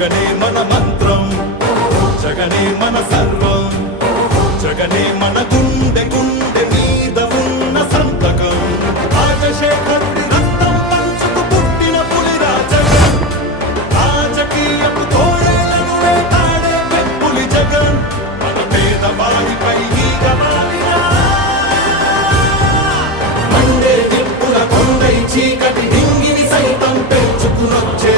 జగనే మన మంత్రం జగనే మన సర్వం జగనే మన గుండె గుండె మీద ఉన్న సంతకం రాజశేఖరుడి రక్తం పంచుకు పుట్టిన రాజకీయపు తోడేలను తాడే పెప్పులి జగన్ మన పేదవాడిపై మండే కొండై చీకటి డింగిని సైతం పెంచుకునొచ్చే